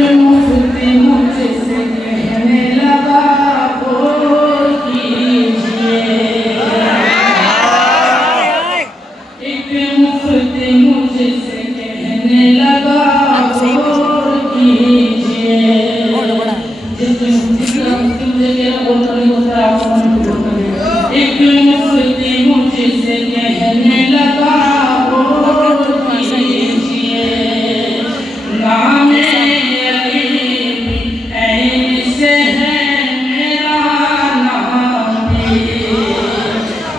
مفتی مجھ سے کہنے لگا قبول کیجئے، ایک مفتی مجھ سے کہنے لگا قبول کیجئے، ایک مفتی مجھ سے کہنے لگا قبول کیجئے، نام علی بھی عین سے ہے میرا نام بھی،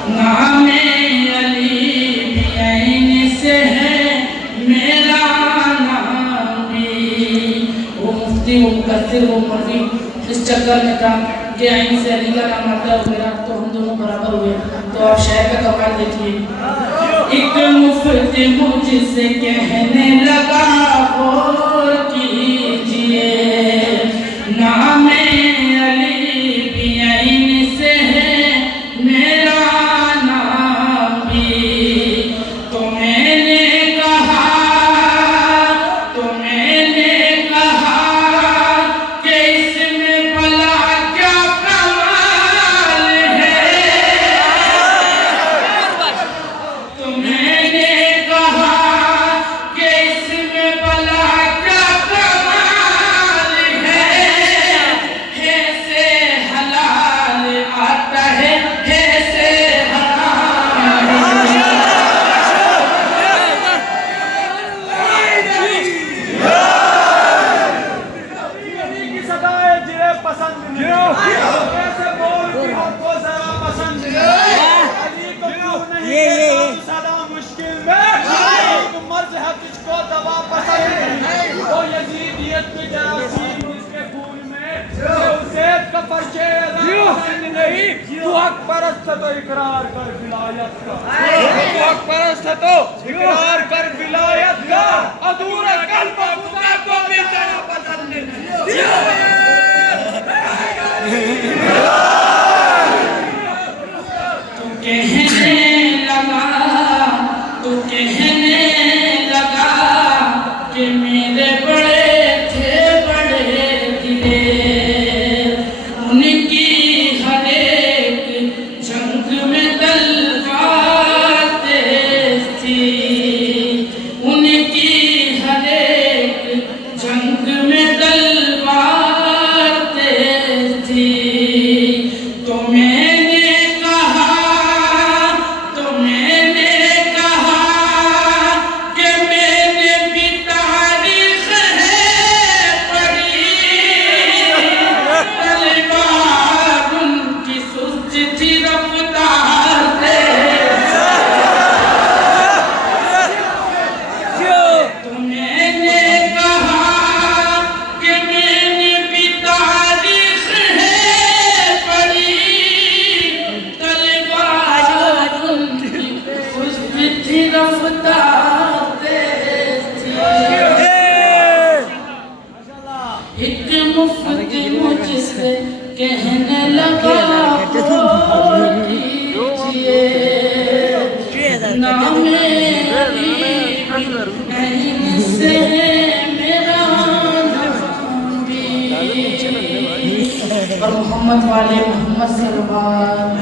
نام علی بھی عین سے ہے میرا نام بھی۔ وہ مفتی وہ مکثر وہ مرضی اس چکر میں تھا کہ عین سے علی کا نام آتا ہے میرا تو ہم دونوں برابر ہوئے۔ تو آپ شہر کا کمال دیکھیے، ایک مفتی مجھ سے کہنے لگا قبول کیجئے، نام علی بھی عین سے ہے میرا نام بھی۔ تو میں نے کہا کہ اس میں بھلا کیا کمال ہے، تو میں نے کہا کہ اس میں بھلا کیا کمال ہے سے حلال آتا ہے سے حرام کی صدائے جرے پسند نہیں، ایسے بول کہ ہم کو ذرا پسند نہیں، علی کو کیوں نہیں دیتا صدا مشکل میں، ایک مرض ہے تجھ کو دوا پسند نہیں، وہ یزیدیت میں جراثیم اس کے خون میں، اسید کا پرچے پسند نہیں، تو حق پرست ہے تو اقرار کر ولایت کا، تو حق پرست ہے تو اقرار کر ولایت کا، ادھورا قلب خدا کو بھی ذرا پسند نہیں۔ تو کہنے لگا کہ میرے بڑے تھے بڑے دلیر، ان کی ہر ایک جنگ میں تلوار تیز تھی، ان کی ہر ایک جنگ میں تلوار تیز تھی۔ تو میں نے کہا کہ میں نے بھی تاریخ ہے پڑھی، تلوار ان کی سست تھی رفتار تیز، تو میں نے کہا کہ میں نے بھی تاریخ ہے پڑھی، تلوار ان کی سست تھی رفتار تیز تھی۔ ایک مفتی مجھ سے کہنے لگا قبول کیجئے، نام علی بھی عین سے ہے میرا نام بھی، اور محمد والے محمد صلی اللہ علیہ وسلم